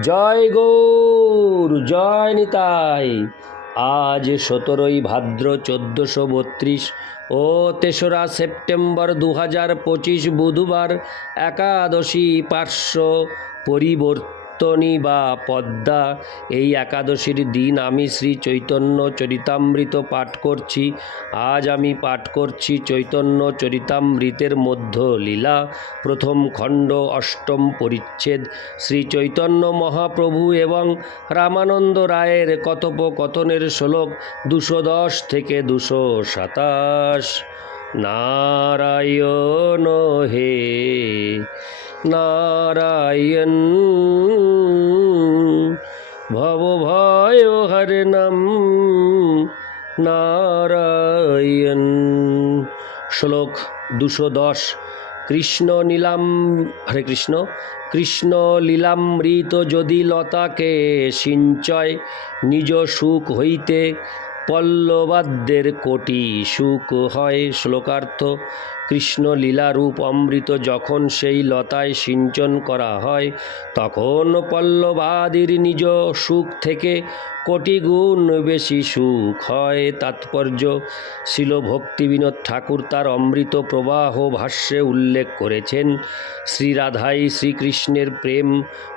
জয় গৌর, জয় নিতাই। আজ সতেরোই ভাদ্র চোদ্দোশো বত্রিশ ও তেসরা সেপ্টেম্বর দু হাজার পঁচিশ বুধবার একাদশী পার্শ্ব পরিবর্তনী। বা পদ্মা। এই একাদশীর দিন আমি শ্রী চৈতন্য চরিতামৃত পাঠ করছি। আজ আমি পাঠ করছি চৈতন্য চরিতামৃতের মধ্য লীলা। প্রথম খণ্ড, অষ্টম পরিচ্ছেদ। শ্রী চৈতন্য মহাপ্রভু এবং রামানন্দ রায়ের কথোপকথনের শ্লোক দুশো দশ থেকে দুশো সাতাশ। নারায়ণ হে নারায়ণ। ভব ভয় হরে নাম নারায়ণ। শ্লোক দুশো দশ, কৃষ্ণ নীলাম, হরে কৃষ্ণ কৃষ্ণ লীলামৃত যদি লতাকে সিঞ্চয়, নিজ সুখ হইতে পল্লবাদ্যের কোটি সুখ হয়। শ্লোকার্থ কৃষ্ণ লীলারূপ অমৃত যখন সেই লতায় সিঞ্চন করা হয়, তখন পল্লবাদির নিজ সুখ থেকে কোটি গুণ বেশি সুখ হয়। তাৎপর্য শিল ভক্তিবিনোদ ঠাকুর তার অমৃত প্রবাহ ভাষ্যে উল্লেখ করেছেন। শ্রীরাধাই শ্রীকৃষ্ণের প্রেম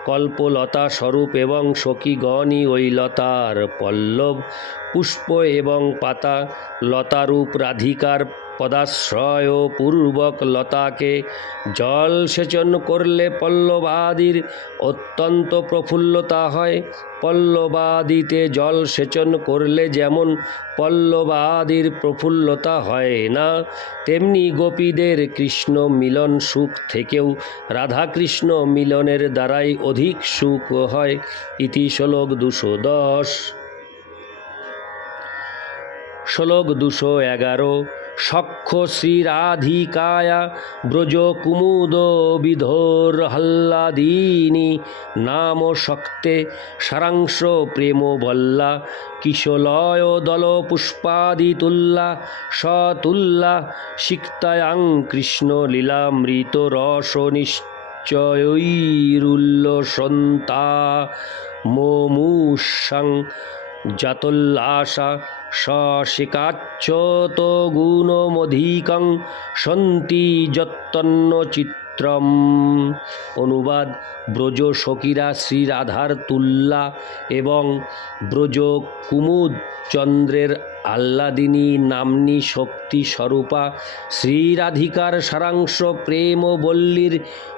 কল্পলতা স্বরূপ এবং সখীগণই ওই লতার পল্লব। পুষ্প এবং পাতা লতারূপ রাধিকার পদাশ্রয় পূর্বক লতাকে জল সেচন করলে পল্লবাদির অত্যন্ত প্রফুল্লতা হয়। পল্লবাদিতে জল সেচন করলে যেমন পল্লবাদির প্রফুল্লতা হয় না, তেমনি গোপীদের কৃষ্ণ মিলন সুখ থেকেও রাধাকৃষ্ণ মিলনের দ্বারাই অধিক সুখ হয়। ইতি শ্লোক দুশো দশ। শ্লোক দুশো এগারো। সক্ষ শ্রীরাধিকায়া ব্রজ কুমুদ বিধোর হল্লাদিনী নাম শক্তে সারাংশ প্রেম বল্লা কিশলয় দল পুষ্পাদি তুল্লা সতুল্লা সিক্তায়াং কৃষ্ণ লীলামৃত রস নিশ্চয়ৈরুল্লসন্তা মোমুষাং জাতোল্লাসা সশিকাচ্ছত গুণমধিকং সন্তি যত্তন্ন চিত্রম অনুবাদ ব্রজ সখীরা শ্রীরাধার তুল্লা এবং ব্রজ কুমুদ চন্দ্রের আহ্লাদিনী নাম্নী শক্তি স্বরূপা, শ্রীরাধিকার সারাংশ প্রেম বল্লীর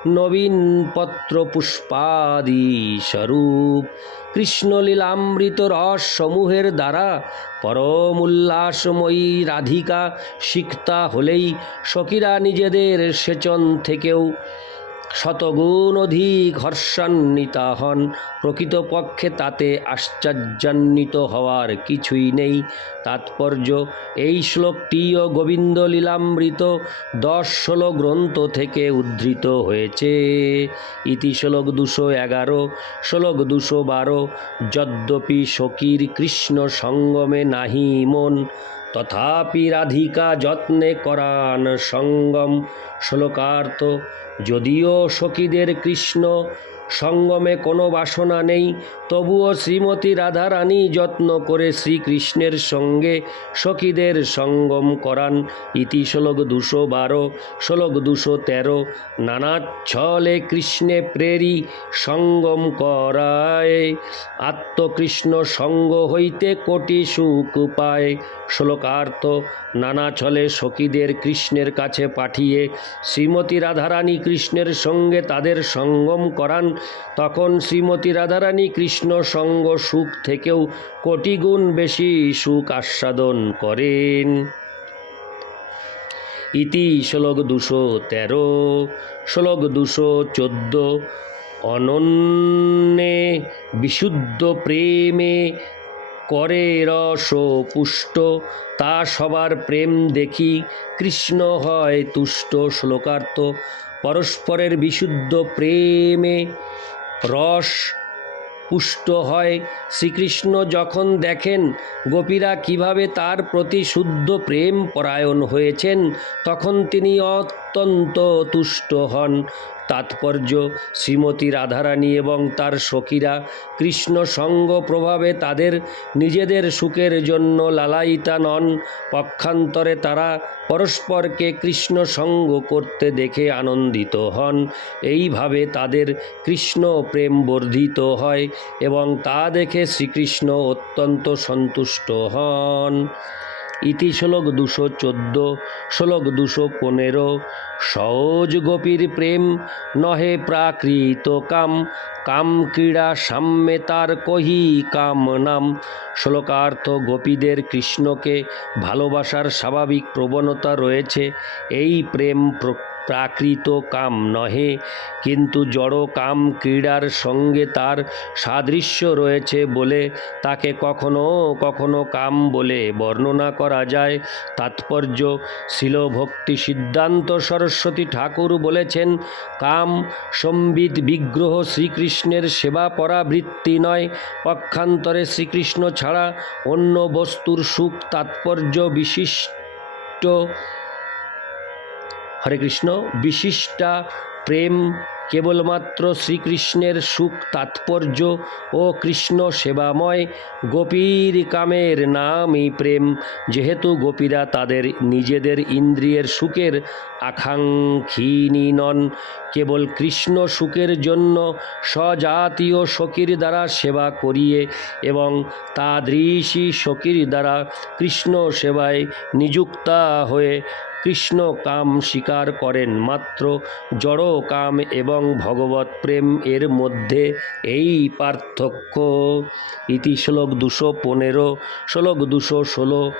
নবীন পত্র পুষ্পাদি স্বরূপ। কৃষ্ণলীলামৃত রস সমূহের দ্বারা পরম উল্লাসময়ী রাধিকা সিক্তা হলেই সখীরা নিজেদের সেচন থেকেও শতগুণ অধিক হর্ষান্বিতা হন। প্রকৃতপক্ষে তাতে আশ্চর্যান্বিত হওয়ার কিছুই নেই। তাৎপর্য, এই শ্লোকটিও গোবিন্দ লীলামৃত দশ ষোলো গ্রন্থ থেকে উদ্ধৃত হয়েছে। ইতি শ্লোক দুশো এগারো, শ্লোক দুশো বারো, যদ্যপি সখীর কৃষ্ণ সঙ্গমে নাহি মন। তথাপি রাধিকা যত্নে করান সঙ্গম শ্লোকার্থ যদিও সখীদের কৃষ্ণ সঙ্গমে কোনো বাসনা নেই তবুও শ্রীমতী রাধারানী যত্ন করে শ্রীকৃষ্ণের সঙ্গে সখীদের সঙ্গম করান। ইতি শ্লোক দুশো বারো, শ্লোক দুশো তেরো, নানাচ্ছলে কৃষ্ণে প্রেরি সঙ্গম করায়। আত্মকৃষ্ণ সঙ্গ হইতে কোটি সুখ পায়। শ্লোকার্থ নানা ছলে সখীদের কৃষ্ণের কাছে পাঠিয়ে শ্রীমতী রাধারানী কৃষ্ণের সঙ্গে তাদের সঙ্গম করান। তখন শ্রীমতী রাধারানী কৃষ্ণ সঙ্গ সুখ থেকেও কোটি গুণ বেশি সুখ আস্বাদন করেন। ইতি শ্লোক দুশো তেরো, শ্লোক দুশো চোদ্দ, অনন্যে বিশুদ্ধ প্রেমে করে রস পুষ্ট, তা সবার প্রেম দেখি কৃষ্ণ হয় তুষ্ট শ্লোকার্থ, পরস্পরের বিশুদ্ধ প্রেমে রস পুষ্ট হয়। শ্রীকৃষ্ণ যখন দেখেন গোপীরা কীভাবে তার প্রতি শুদ্ধ প্রেম পরায়ণ হয়েছেন, তখন তিনি অত্যন্ত তুষ্ট হন। তাৎপর্য শ্রীমতী রাধারানী এবং তার সখীরা কৃষ্ণ সঙ্গ প্রভাবে তাদের নিজেদের সুখের জন্য লালায়িতা নন। পক্ষান্তরে তারা পরস্পরকে কৃষ্ণ সঙ্গ করতে দেখে আনন্দিত হন। এইভাবে তাদের কৃষ্ণ প্রেম বর্ধিত হয় এবং তা দেখে শ্রীকৃষ্ণ অত্যন্ত সন্তুষ্ট হন। ইতি শ্লোক দুশো চোদ্দ, শ্লোক দুশো পনেরো। সহজ গোপীর প্রেম নহে প্রাকৃত কাম কাম ক্রীড়া সাম্যে তার কহি কাম নাম। শ্লোকার্থ গোপীদের কৃষ্ণকে ভালোবাসার স্বাভাবিক প্রবণতা রয়েছে, এই প্রেম প্র- প্রাকৃত কাম নহে, কিন্তু জড় কাম ক্রীড়ার সঙ্গে তার সাদৃশ্য রয়েছে বলে তাকে কখনো কখনো কাম বলে বর্ণনা করা যায়। তাৎপর্য শিলভক্তি সিদ্ধান্ত সরস্বতী ঠাকুর বলেছেন, কাম সম্বিত বিগ্রহ শ্রীকৃষ্ণের সেবা পরাবৃত্তি নয়, পক্ষান্তরে শ্রীকৃষ্ণ ছাড়া অন্য বস্তুর সুখ তাৎপর্য বিশিষ্ট হরে কৃষ্ণ। বিশিষ্টা প্রেম কেবলমাত্র শ্রীকৃষ্ণের সুখ তাৎপর্য ও কৃষ্ণ সেবাময়। গোপীর কামের নামই প্রেম। যেহেতু গোপীরা তাদের নিজেদের ইন্দ্রিয়ের সুখের আকাঙ্ক্ষিনী নন, কেবল কৃষ্ণ সুখের জন্য স্বজাতীয় সখীর দ্বারা সেবা করিয়ে এবং তাদৃশী সখীর দ্বারা কৃষ্ণ সেবায় নিযুক্তা হয়ে কৃষ্ণ কাম স্বীকার করেন মাত্র, জড় কাম এবং ভগবত প্রেম এর মধ্যে এই পার্থক্য। ইতি শ্লোক দুশো পনেরো, শ্লোক দুশো ষোলো,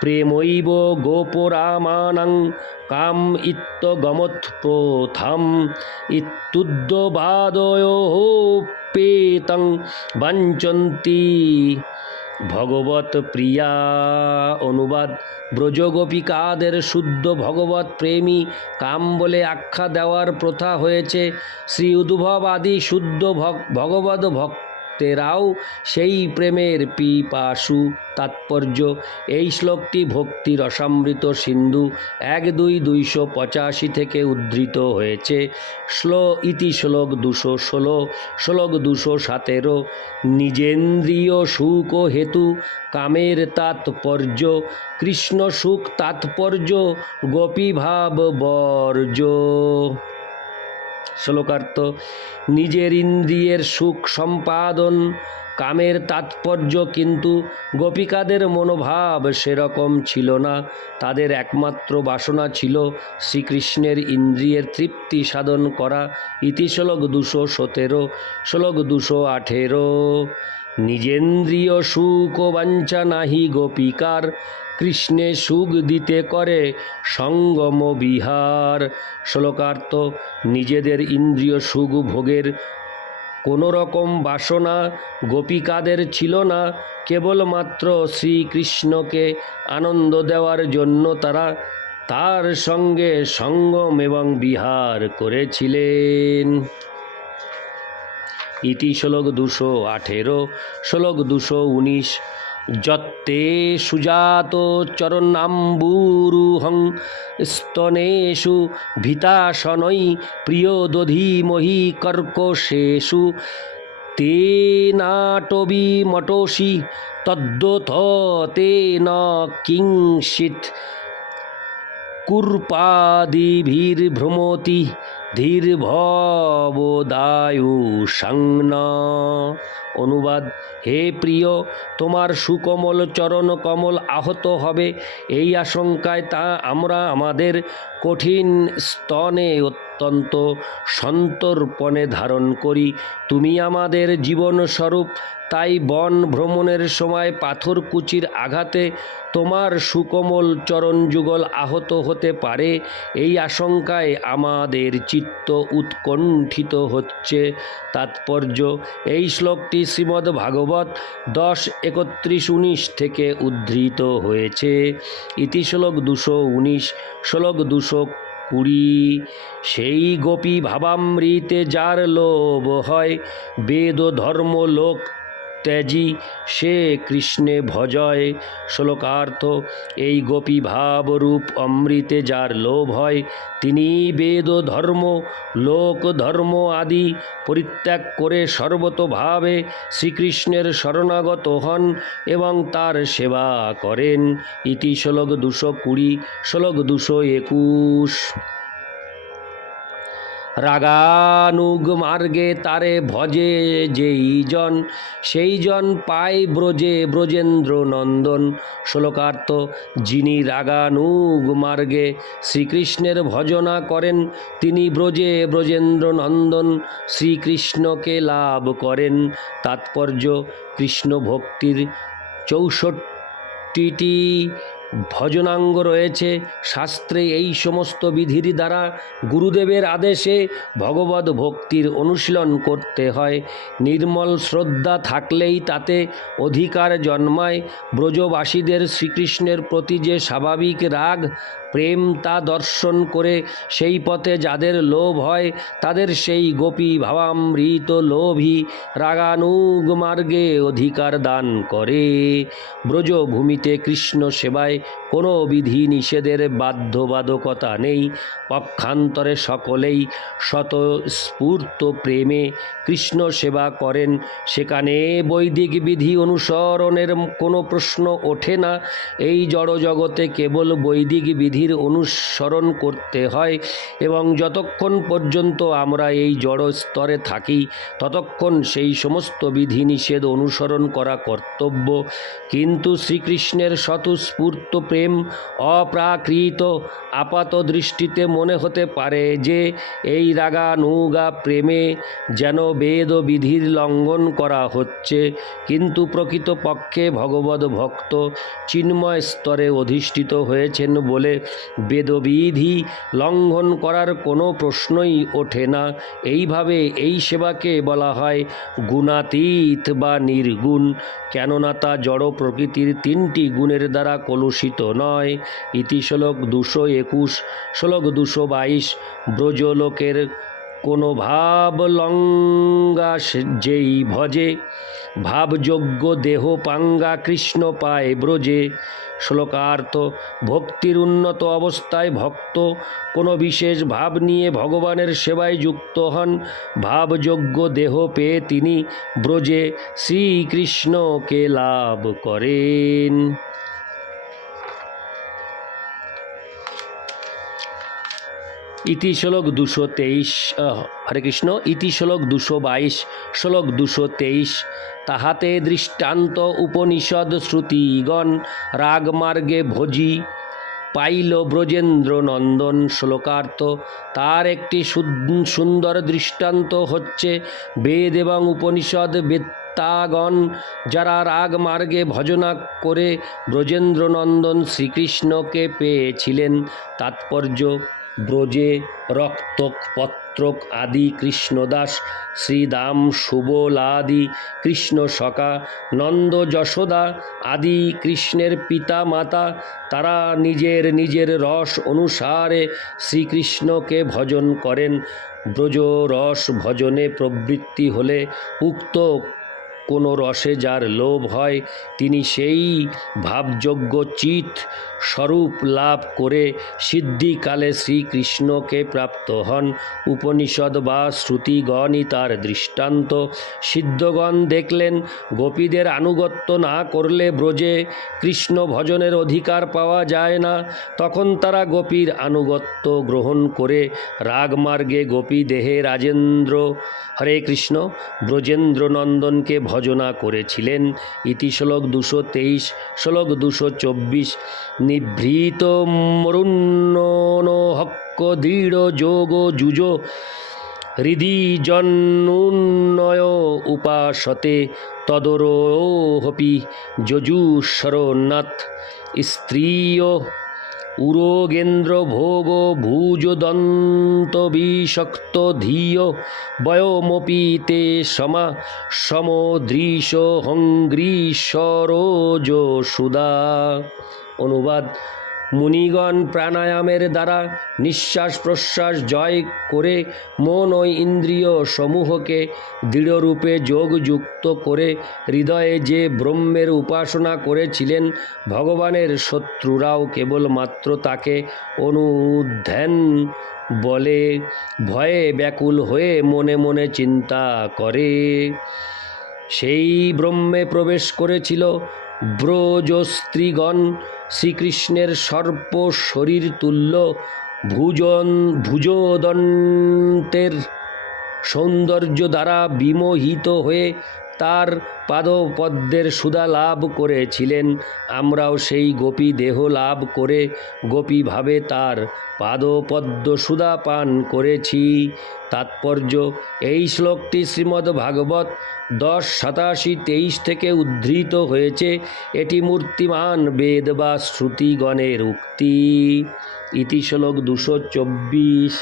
প্রেমৈব গোপরামানাং কাম ইত্যগমৎ প্রথাম ইত্যুদ্যবাদয়োপেতং বাঞ্চন্তি। ভগবত প্রিয়া অনুবাদ। ব্রজগোপিকাদের শুদ্ধ ভগবত প্রেমী কাম বলে আখ্যা দেওয়ার প্রথা হয়েছে। শ্রী উদ্ভব আদি শুদ্ধ ভগবত ভগবত ভক্তেরাও সেই প্রেমের পিপাসু, তাৎপর্য। এই শ্লোকটি ভক্তির রসামৃত সিন্ধু এক দুই দুইশো পঁচাশি থেকে উদ্ধৃত হয়েছে। শ্লো ইতি শ্লোক দুশো ষোলো, শ্লোক দুশো সতেরো। নিজেন্দ্রিয় সুখ ও হেতু, কামের তাৎপর্য। কৃষ্ণ সুখ তাৎপর্য, গোপীভাব বর্জ শ্লোকার্থ, নিজের ইন্দ্রিয়ের সুখ সম্পাদন, কামের তাৎপর্য কিন্তু গোপিকাদের মনোভাব সেরকম ছিল না। তাদের একমাত্র বাসনা ছিল শ্রীকৃষ্ণের ইন্দ্রিয়ের তৃপ্তি সাধন করা। ইতিশ্লোক দুশো সতেরো, শ্লোক দুশো আঠেরো। নিজেন্দ্রিয় সুখ ও নাহি গোপিকার, কৃষ্ণে সুখ দিতে করে সঙ্গম বিহার। শ্লোকার্থ, নিজেদের ইন্দ্রিয় সুখ ভোগের কোনো রকম বাসনা গোপিকাদের ছিল না, কেবলমাত্র শ্রীকৃষ্ণকে আনন্দ দেওয়ার জন্য তারা তার সঙ্গে সঙ্গম এবং বিহার করেছিলেন। ইতি শ্লোক দুশো আঠেরো শ্লোক দুশো উনিশ। যত্তে সুজাত চরণাম্বুরুহং স্তনেষু ভীতাসনৈ প্রিয় দধীমহি কর্কশেষু। তেনাটবি মটোষি তদ্যথ তেন কিংচিৎ কুর্পাদিভির্ভ্রমতি ধীরভবদায়ু সংন অনুবাদ, হে প্রিয়, তোমার সুকমল চরণ কমল আহত হবে। এই আশঙ্কায় তা আমরা আমাদের কঠিন স্তনে অত্যন্ত সন্তর্পণে ধারণ করি। তুমি আমাদের জীবনস্বরূপ তাই বন ভ্রমণের সময় পাথরকুচির আঘাতে তোমার সুকোমল চরণ যুগল আহত হতে পারে। এই আশঙ্কায় আমাদের চিত্ত উৎকণ্ঠিত হচ্ছে। তাৎপর্য, এই শ্লোকটি শ্রীমদ্ ভাগবত দশ, একত্রিশ, উনিশ থেকে উদ্ধৃত হয়েছে। ইতিশ্লোক দুশো উনিশ, শ্লোক দুশো কুড়ি সেই গোপী ভাবামৃতে যার লোভ হয় বেদ ধর্ম লোক ত্যাজি, সে কৃষ্ণে ভজয়। শ্লোকার্থ, এই গোপী ভাবরূপ অমৃতে যার লোভ হয় তিনি বেদ ধর্ম, লোক ধর্ম আদি পরিত্যাগ করে সর্বতভাবে শ্রীকৃষ্ণের শরণাগত হন এবং তার সেবা করেন। ইতি শ্লোক দুশো কুড়ি, শ্লোক দুশো একুশ। রাগানুগ মার্গে তারে ভজে যেই জন, সেই জন পায় ব্রজে ব্রজেন্দ্র নন্দন শ্লোকার্থ, যিনি রাগানুগ মার্গে শ্রীকৃষ্ণের ভজনা করেন, তিনি ব্রজে ব্রজেন্দ্র নন্দন শ্রীকৃষ্ণকে লাভ করেন। তাৎপর্য কৃষ্ণ ভক্তির চৌষট্টিটি ভজনাঙ্গ রয়েছে শাস্ত্রে এই সমস্ত বিধির দ্বারা গুরুদেবের আদেশে ভগবত ভক্তির অনুশীলন করতে হয়। নির্মল শ্রদ্ধা থাকলেই তাতে অধিকার জন্মায়। ব্রজবাসীদের শ্রীকৃষ্ণের প্রতি যে স্বাভাবিক রাগ প্রেম তা দর্শন করে সেই পথে যাদের লোভ হয়, তাদের সেই গোপী ভাবামৃত লোভী রাগানুগ মার্গে অধিকার দান করে। ব্রজভূমিতে কৃষ্ণ সেবায় কোনো বিধি নিষেধের বাধ্যবাধকতা নেই। পক্ষান্তরে সকলেই স্বতঃস্ফূর্ত প্রেমে কৃষ্ণ সেবা করেন। সেখানে বৈদিক বিধি অনুসরণের কোনো প্রশ্ন ওঠে না। এই জড়জগতে কেবল বৈদিক বিধির অনুসরণ করতে হয় এবং যতক্ষণ পর্যন্ত আমরা এই জড় স্তরে থাকি, ততক্ষণ সেই সমস্ত বিধি নিষেধ অনুসরণ করা কর্তব্য। কিন্তু শ্রীকৃষ্ণের স্বতঃস্ফূর্ত প্রেম অপ্রাকৃত আপাত দৃষ্টিতে মনে হতে পারে যে, এই রাগানুগা প্রেমে যেন বেদ ও বিধির লঙ্ঘন করা হচ্ছে। কিন্তু প্রকৃতপক্ষে ভগবত ভক্ত চিন্ময় স্তরে অধিষ্ঠিত হয়েছেন বলে বেদবিধি লঙ্ঘন করার কোনো প্রশ্নই ওঠে না। এইভাবে এই সেবাকে বলা হয় গুণাতীত বা নির্গুণ, কেননা তা জড় প্রকৃতির তিনটি গুণের দ্বারা কলুষিত নয়। ইতি শ্লোক দুশো একুশ, শ্লোক দুশো বাইশ, ব্রজলোকের কোনো ভাব লঙ্গা সে- যেই ভজে ভাবযোগ্য দেহ পাঙ্গা কৃষ্ণ পায় ব্রজে। শ্লোকার্থ, ভক্তির উন্নত অবস্থায় ভক্ত, কোনো বিশেষ ভাব নিয়ে ভগবানের সেবায় যুক্ত হন। ভাবযোগ্য দেহ পেয়ে তিনি ব্রজে শ্রীকৃষ্ণকে লাভ করেন। ইতি শ্লোক দুশো তেইশ হরে কৃষ্ণ, ইতি শ্লোক দুশো বাইশ, শ্লোক দুশো তেইশ। তাহাতে দৃষ্টান্ত উপনিষদ শ্রুতিগণ রাগমার্গে ভোজি। পাইল ব্রজেন্দ্র নন্দন শ্লোকার্থ, তার একটি সুন্দর দৃষ্টান্ত হচ্ছে বেদ এবং উপনিষদ বেত্তাগণ যারা রাগ মার্গে ভজনা করে ব্রজেন্দ্রনন্দন শ্রীকৃষ্ণকে পেয়েছিলেন। তাৎপর্য ব্রজে রক্তক পত্রক আদি কৃষ্ণদাস, শ্রীদাম সুবলাদি, কৃষ্ণ সখা, নন্দ যশোদা আদি কৃষ্ণের পিতা মাতা তারা নিজের নিজের রস অনুসারে শ্রীকৃষ্ণকে ভজন করেন। ব্রজ রস ভজনে প্রবৃত্তি হলে উক্ত কোনো রসে যার লোভ হয়, তিনি সেই ভাবযোগ্য চিত স্বরূপ লাভ করে সিদ্ধিকালে শ্রীকৃষ্ণকে প্রাপ্ত হন। উপনিষদ বা শ্রুতিগণই তার দৃষ্টান্ত। সিদ্ধগণ দেখলেন, গোপীদের আনুগত্য না করলে ব্রজে কৃষ্ণ ভজনের অধিকার পাওয়া যায় না। তখন তারা গোপীর আনুগত্য গ্রহণ করে রাগমার্গে গোপী দেহে রাজেন্দ্র, হরে কৃষ্ণ ব্রজেন্দ্র নন্দনকে ভজনা করেছিলেন। ইতি শ্লোক দুশো তেইশ, শ্লোক দুশো চব্বিশ। নিভৃত মরুণ্ণ হক্ক দৃঢ় যোগ যুজ, হৃদি জন্নুন্নয় উপাসতে তদরোহপি যজুশ্বরনাথ স্ত্রীয় উরোগেন্দ্র ভোগ ভুজদন্ত বিষক্ত ধিয় বয়মপিতে সমা সমদৃশ হংগ্রী সরোজ সুদা অনুবাদ মুনিগণ প্রাণায়ামের দ্বারা নিঃশ্বাস প্রশ্বাস জয় করে মন ও ইন্দ্রিয় সমূহকে দৃঢ়রূপে যোগযুক্ত করে হৃদয়ে যে ব্রহ্মের উপাসনা করেছিলেন ভগবানের শত্রুরাও কেবলমাত্র তাকে অনুধ্যান বলে। ভয়ে ব্যাকুল হয়ে মনে মনে চিন্তা করে। সেই ব্রহ্মে প্রবেশ করেছিল ব্রজস্ত্রীগণ শ্রীকৃষ্ণের সর্প শরীর তুল্য ভুজন ভুজদন্তের সৌন্দর্য দ্বারা বিমোহিত হয়ে তার পাদপদ্মের সুধা লাভ করেছিলেন। আমরাও সেই গোপী দেহ লাভ করে গোপীভাবে তার পাদপদ্ম সুধা পান করেছি। তাৎপর্য, এই শ্লোকটি শ্রীমদ্ ভাগবত দশ সাতাশি তেইশ থেকে উদ্ধৃত হয়েছে। এটি মূর্তিমান বেদ বা শ্রুতিগণের উক্তি। ইতি শ্লোক দুশো চব্বিশ,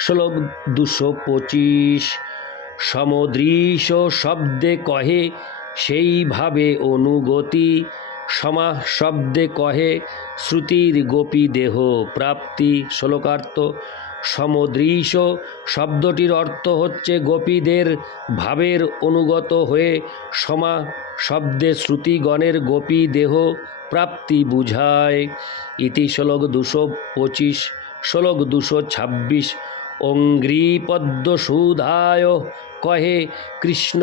শ্লোক দুশো পঁচিশ। সমদৃশ শব্দে কহে, সেইভাবে অনুগতি। সমা শব্দে কহে, শ্রুতির গোপী দেহ প্রাপ্তি। শ্লোকার্থ, সমদৃশ শব্দটির অর্থ হচ্ছে গোপীদের ভাবের অনুগত হয়ে সমা শব্দে শ্রুতিগণের গোপী দেহ প্রাপ্তি বুঝায়। ইতি শ্লোক দুশো পঁচিশ, শ্লোক দুশো ছাব্বিশ অঙ্ঘ্রিপদ্মসুধায় কহে, কৃষ্ণ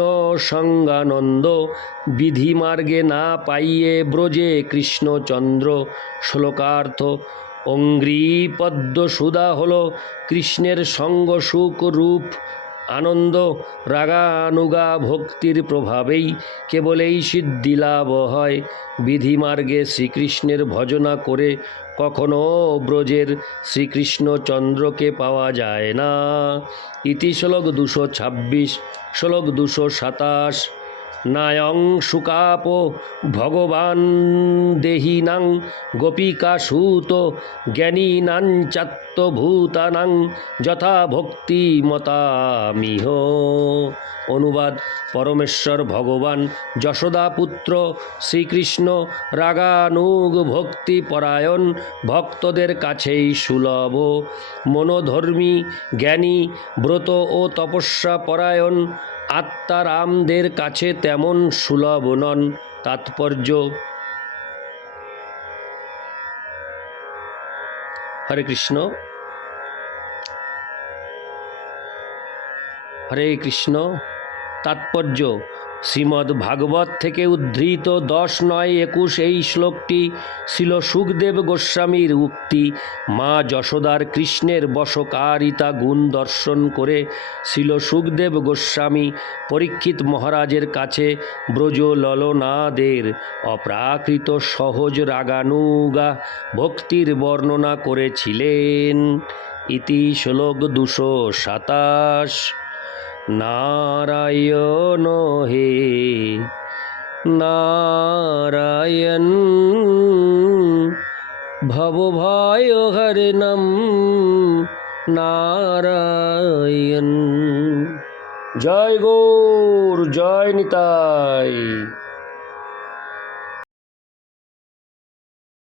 সঙ্গানন্দ, বিধিমার্গে না পাইয়ে ব্রজে কৃষ্ণচন্দ্র শ্লোকার্থ অঙ্ঘ্রিপদ্মসুধা হল কৃষ্ণের সঙ্গ সুখ রূপ আনন্দ, রাগানুগা ভক্তির প্রভাবেই কেবল এই সিদ্ধিলাভ হয়। বিধিমার্গে শ্রীকৃষ্ণের ভজনা করে কখনো ব্রজের শ্রীকৃষ্ণচন্দ্রকে পাওয়া যায় না। ইতি শ্লোক দুশো ছাব্বিশ শ্লোক দুশো সাতাশ। নায়ং সুকাপ, ভগবান দেহিনাং গোপিকা সুত জ্ঞানীনাঞ্চাত্মভূতানাং যথা ভক্তি মতামিহ অনুবাদ, পরমেশ্বর ভগবান যশোদা পুত্র শ্রীকৃষ্ণ রাগানুগ ভক্তি পরায়ণ ভক্তদের কাছেই সুলভ। মনোধর্মী, জ্ঞানী, ব্রত ও তপস্যা পরায়ণ আত্মারামদের কাছে তেমন সুলভ নন তাৎপর্য। হরে কৃষ্ণ। হরে কৃষ্ণ তাৎপর্য। শ্রীমদ্ ভাগবত থেকে উদ্ধৃত দশ নয় একুশ এই শ্লোকটি ছিল সুখদেব গোস্বামীর উক্তি। মা যশোদার কৃষ্ণের বশকারিতা গুণ দর্শন করে ছিল সুখদেব গোস্বামী পরীক্ষিত মহারাজের কাছে ব্রজ ললনাদের অপ্রাকৃত সহজ রাগানুগা ভক্তির বর্ণনা করেছিলেন। ইতি শ্লোক দুশো সাতাশ। নারায়ণ হে নারায়ণ ভবভয় হরিণম নারায়ণ। জয় গৌর জয় নিতাই।